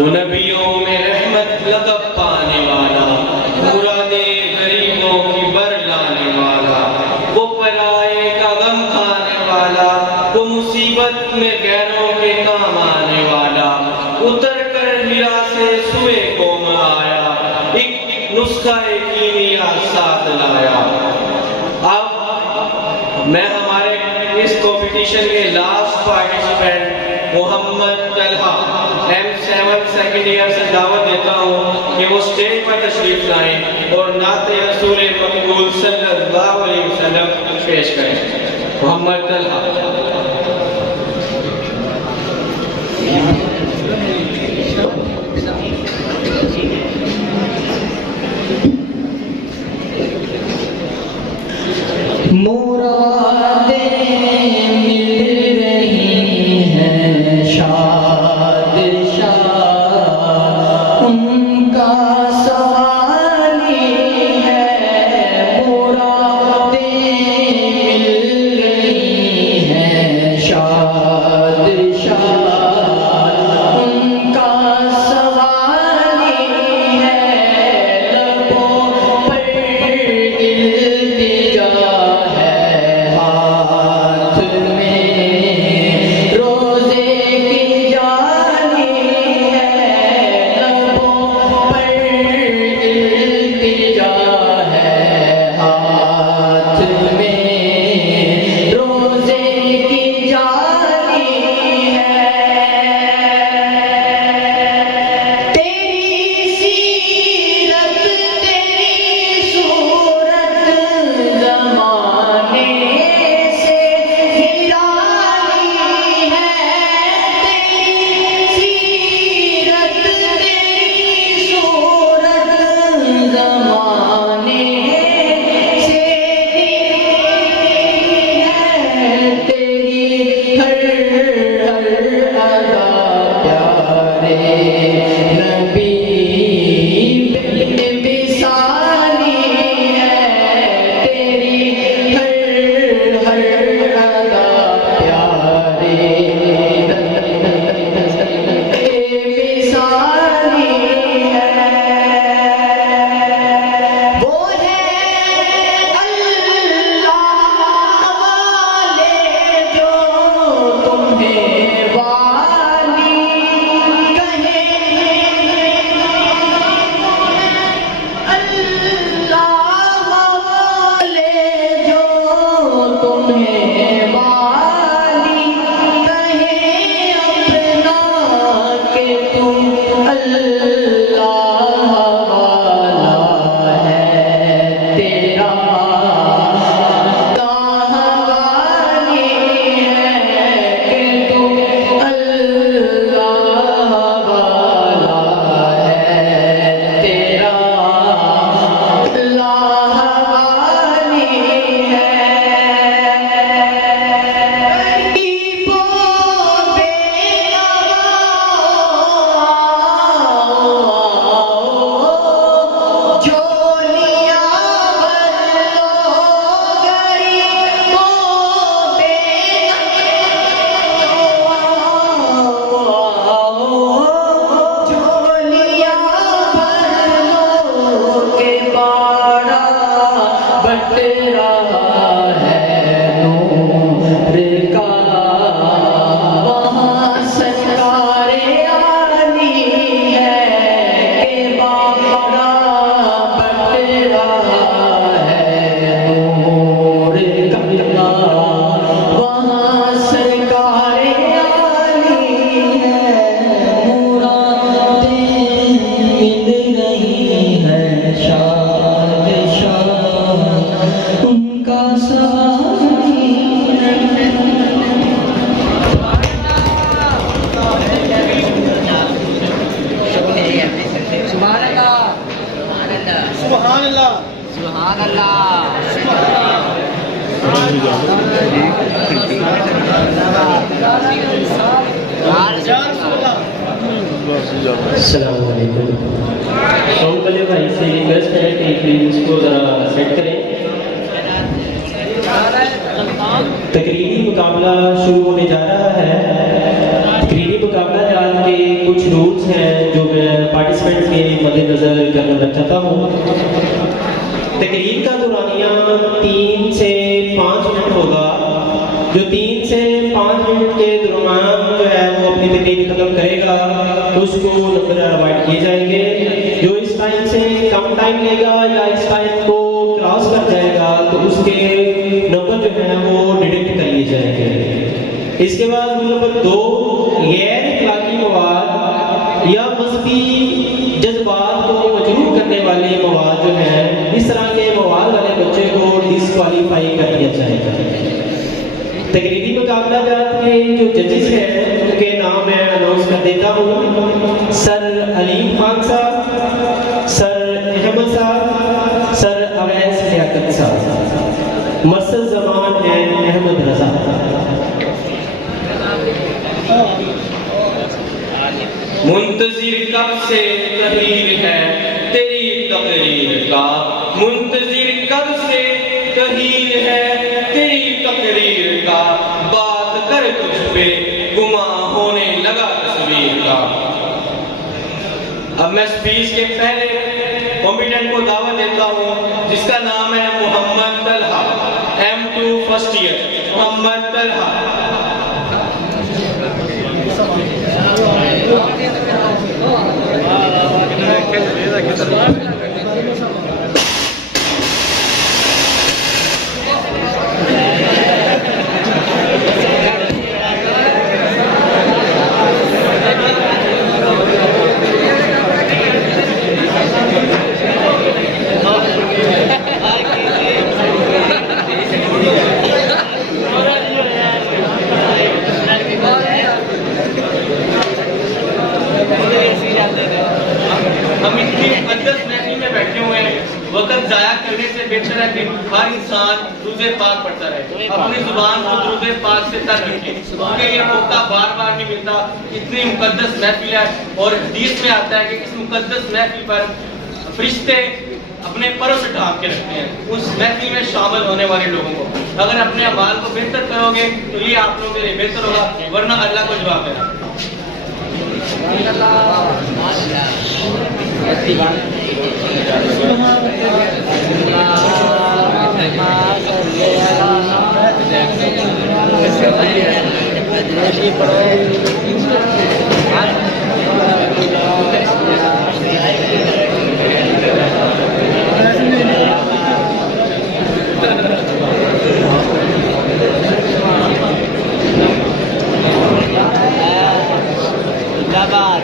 वो नबियों में रहमत लक़ब पाने वाला, मुरादे गरीबों की बर लाने वाला, वो पराए का गम खाने वाला, वो मुसीबत में गैरों के काम आने वाला, उतर कर हिरा से सुए कौम आया, एक नुस्खा कीमिया साथ लाया। अब मैं हमारे इस कंपटीशन के last participant Mohammad Talha M7 second year से दावत देता हूँ कि वो स्टेज पर तशरीफ लाएं और नाते रसूल मकबूल सल्लल्लाहु अलैहि वसल्लम पेश करें। मोहम्मद तलहा। वाले भाई से रिक्वेस्ट है कि प्लीज इसको जरा सेट करें। तकरीरी मुकाबला शुरू होने जा रहा है। तकरीरी मुकाबला के कुछ रूल्स हैं जो चाहता हूँ। तकरीर का दौरानिया 3 से 5 मिनट होगा। जो 3 से 5 मिनट के दौरान जो है वो अपनी तकरीर खत्म करेगा उसको नंबर अवाइड किए जाएंगे। जो इस टाइम से कम टाइम लेगा या इस टाइम को क्रॉस कर जाएगा तो उसके नंबर जो है वो डिडक्ट कर लिए जाएंगे। इसके बाद रूल नंबर 2, गैर इखलाकी मवाद या मजहबी जज्बात को मजरूह करने वाले मवाद जो हैं, इस तरह के मवाद वाले बच्चे को डिस्क्वालीफाई कर दिया जाएगा। तकरीरी मुकाबला जात के जो जजेस हैं उनके नाम मैं अनाउंस कर देता हूँ। सर अलीम खान साहब, सर अहमद साहब, सर अवैस लियाकत साहब, मसद जमान एंड अहमद रजा। मुंतजिर कब से तहरीर है तेरी तकरीर का, मुंतजिर कब से तहरीर है तेरी तकरीर का, बात कर तुझ पे गुमा होने लगा तस्वीर का। अब मैं स्पीच के पहले कॉम्पिटेंट को दावत देता हूँ जिसका नाम है Mohammad Talha, M2 first year, Mohammad Talha. हम इतनी मुकद्दस महफिल में बैठे हुए हैं, वक्त जाया करने से बेहतर है कि हर इंसान दुरूद पाक पढ़ता रहे, अपनी जुबान को दुरूद पाक से तर रखे, क्योंकि ये मौका बार बार नहीं मिलता। इतनी मुकद्दस महफिल है और हदीस में आता है कि इस मुकद्दस महफिल पर फरिश्ते अपने परों से ढांक के रखते हैं उस महफिल में शामिल होने वाले लोगों को। अगर अपने अमाल को बेहतर करोगे तो ये आप लोगों के लिए बेहतर होगा, वरना अल्लाह को जवाब देना। जिंदाबाद।